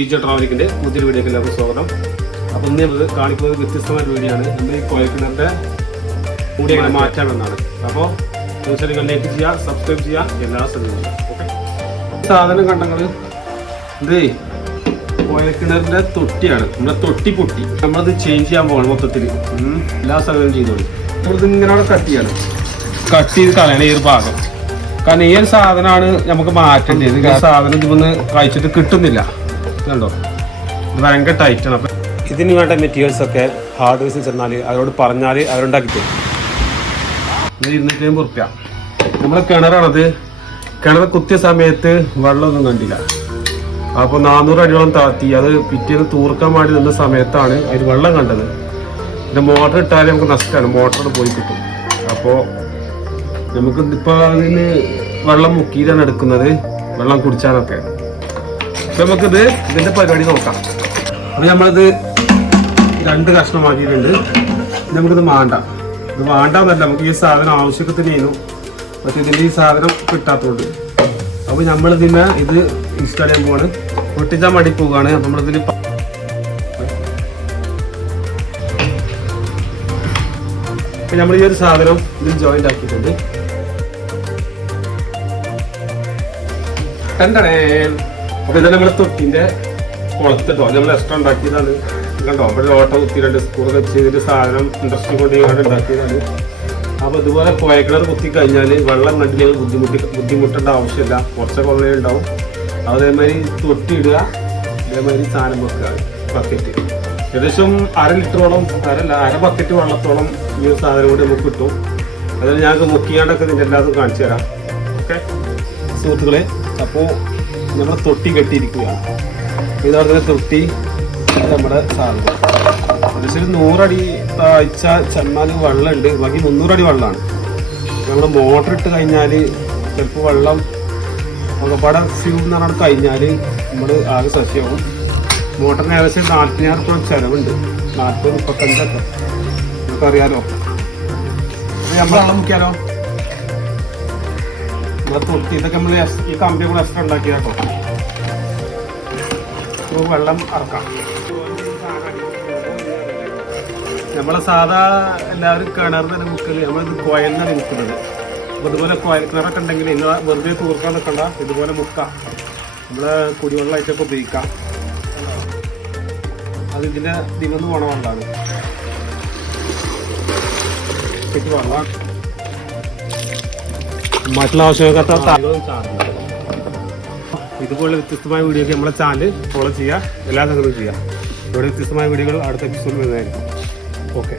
Teacher ട്രാവലിക്കിന്റെ പുതിയൊരു വീഡിയോക്ക് എല്ലാവർക്കും സ്വാഗതം. അപ്പം ഇന്ന് നമ്മൾ കാണിക്കുന്നത് വ്യത്യസ്തമായ ഒരു വീഡിയോ ആണ് നമ്മൾ ഈ കോയക്കിണറിന്റെ കൂടി മാറ്റാമെന്നാണ്. അപ്പോൾ തീർച്ചയായിട്ടും ലൈക്ക് ചെയ്യുക സബ്സ്ക്രൈബ് ചെയ്യുക എല്ലാ ശ്രദ്ധിക്കും ഓക്കെ സാധനം കണ്ടങ്ങൾ ഇതേ കോയക്കിണറിന്റെ തൊട്ടിയാണ്. നമ്മുടെ തൊട്ടി പൊട്ടി നമ്മളത് ചേഞ്ച് ചെയ്യാൻ പോകണം മൊത്തത്തിൽ എല്ലാ സ്ഥലവും ചെയ്തോളൂ നമ്മളിത് ഇങ്ങനെ കട്ട് ചെയ്യണം. കട്ട് ചെയ്ത് കളയണം ഈ ഒരു ഭാഗം. കാരണം ഈ ഒരു സാധനമാണ് നമുക്ക് മാറ്റേണ്ടത്. സാധനം ഇതിന്ന് കഴിച്ചിട്ട് കിട്ടുന്നില്ല. കണ്ടോ ഇത് ഭയങ്കര ടൈറ്റാണ് അപ്പം ഇതിന് വേണ്ട മെറ്റീരിയൽസ് ഒക്കെ ഹാർഡ് വെയർസിൽ ചെന്നാൽ അവരോട് പറഞ്ഞാൽ അവരുണ്ടാക്കി തരും ഇത് ഇരുന്നൂറ്റി അമ്പത് റുപ്യ നമ്മളെ കിണറാണത്. കിണർ കുത്തിയ സമയത്ത് വെള്ളമൊന്നും കണ്ടില്ല. അപ്പോൾ നാനൂറ് അടിയോളം താത്തി അത് പിറ്റേന്ന് തൂർക്കാൻ വേണ്ടി നിന്ന സമയത്താണ് അതിൽ വെള്ളം കണ്ടത്. പിന്നെ മോട്ടർ ഇട്ടാലേ നമുക്ക് നഷ്ടമാണ് മോട്ടർ പോയി കിട്ടും. അപ്പോൾ നമുക്ക് ഇപ്പോൾ അതിന് വെള്ളം മുക്കിയിട്ടാണ് എടുക്കുന്നത്. വെള്ളം കുടിച്ചാനൊക്കെ അപ്പൊ നമുക്കിത് ഇതിന്റെ പരിപാടി നോക്കാം. അപ്പൊ നമ്മളിത് രണ്ട് കഷ്ണമാക്കിയിട്ടുണ്ട്. നമുക്കിത് മാണ്ട. ഇത് വേണ്ടെന്നല്ല നമുക്ക് ഈ സാധനം ആവശ്യത്തിനു പക്ഷെ ഇതിന്റെ ഈ സാധനം കിട്ടാത്തതുകൊണ്ട് അപ്പൊ നമ്മൾ ഇതിനെ ഇത് ഇൻസ്റ്റാൾ ചെയ്യാൻ പോവാണ്. പൊട്ടിച്ചാൽ മടി പോവുകയാണ്. അപ്പൊ നമ്മളിതിന് നമ്മൾ ഈ ഒരു സാധനം ഇതിൽ ജോയിന്റ് ആക്കിയിട്ടുണ്ട്. കണ്ടടേ. അപ്പൊ ഇത് നമ്മുടെ തൊട്ടിന്റെ കുളത്തിട്ടോ നമ്മൾ എക്സ്ട്രാ ഉണ്ടാക്കിയതാണ്. കണ്ടോ അവിടെ ഓട്ട കുത്തി രണ്ട് സ്കൂൾ വെച്ച് ഇതിന്റെ സാധനം ഇൻട്രസ്റ്റ് കൊണ്ട് ഇവിടെ ഉണ്ടാക്കിയതാണ്. അപ്പൊ ഇതുപോലെ കോയക്കിണർ കുത്തി കഴിഞ്ഞാൽ വെള്ളം കണ്ടില്ല ബുദ്ധിമുട്ടി ബുദ്ധിമുട്ടേണ്ട ആവശ്യമില്ല. കുറച്ച് കൊള്ളേ ഉണ്ടാവും. അതേമാതിരി തൊട്ടിയിടുക. അതേമാതിരി സാധനം വെക്കുക. ബക്കറ്റ് ഏകദേശം അര ലിറ്ററോളം അരല്ല അര ബക്കറ്റ് വെള്ളത്തോളം ഈ ഒരു സാധനം കൂടി നമുക്ക് കിട്ടും. അതിൽ ഞങ്ങൾക്ക് മുക്കിയാണ്ടൊക്കെ ഇതിന്റെ എല്ലാതും കാണിച്ചു തരാം. ഓക്കെ സുഹൃത്തുക്കളെ അപ്പോൾ നമ്മൾ തൊട്ടി കെട്ടിയിരിക്കുകയാണ്. ഇതാണ് തന്നെ തൊട്ടി നമ്മുടെ സാധനം. ഏകദേശം ഒരു നൂറടി താഴ്ച ചെന്നാൽ വെള്ളമുണ്ട്. ബാക്കി മുന്നൂറടി വെള്ളമാണ്. നമ്മൾ മോട്ടർ ഇട്ട് കഴിഞ്ഞാൽ ചിലപ്പോൾ വെള്ളം ഒക്കെപ്പാടെ ഫ്യൂ എന്ന് പറഞ്ഞാൽ കഴിഞ്ഞാൽ നമ്മൾ ആകെ സസ്യമാവും മോട്ടറിന് ഏകദേശം നാൽപ്പതിനായിരം രൂപ ചിലവുണ്ട്. നാൽപ്പത് മുപ്പത്തഞ്ചൊക്കെ. നമുക്കറിയാലോ നമ്മൾ മുക്കിയാലോ? നമ്മളെ തൊട്ടി ഇതൊക്കെ നമ്മൾ ഈ കമ്പി കൂടെ എക്സ്ട്രാ ഉണ്ടാക്കിയ കേട്ടോ വെള്ളം ഇറക്കാം നമ്മളെ സാധാ എല്ലാവരും കിണറിന് മുക്കൽ. നമ്മളിത് കോയലിനാണ് മുക്കുന്നത്. അപ്പൊ ഇതുപോലെ കോയൽ കിണറൊക്കെ ഉണ്ടെങ്കിൽ നിങ്ങൾ വെറുതെ തൂർക്കാൻ നിൽക്കണ്ട ഇതുപോലെ മുക്കാം. നമ്മളെ കുടിവെള്ളമായിട്ടൊക്കെ ഉപയോഗിക്കാം. അത് ഇതിന്റെ ദിവന്ന് പോണ വെള്ളമാണ് വെള്ളം മറ്റുള്ള ആവശ്യങ്ങൾക്കത്ര ഇതുപോലുള്ള വ്യത്യസ്തമായ വീഡിയോക്ക് നമ്മളെ ചാനൽ ഫോളോ ചെയ്യുക എല്ലാ സംഗതിയും ചെയ്യുക. ഇവിടെ വ്യത്യസ്തമായ വീഡിയോകൾ അടുത്ത എപ്പിസോഡിൽ വരുന്നതായിരിക്കും. ഓക്കെ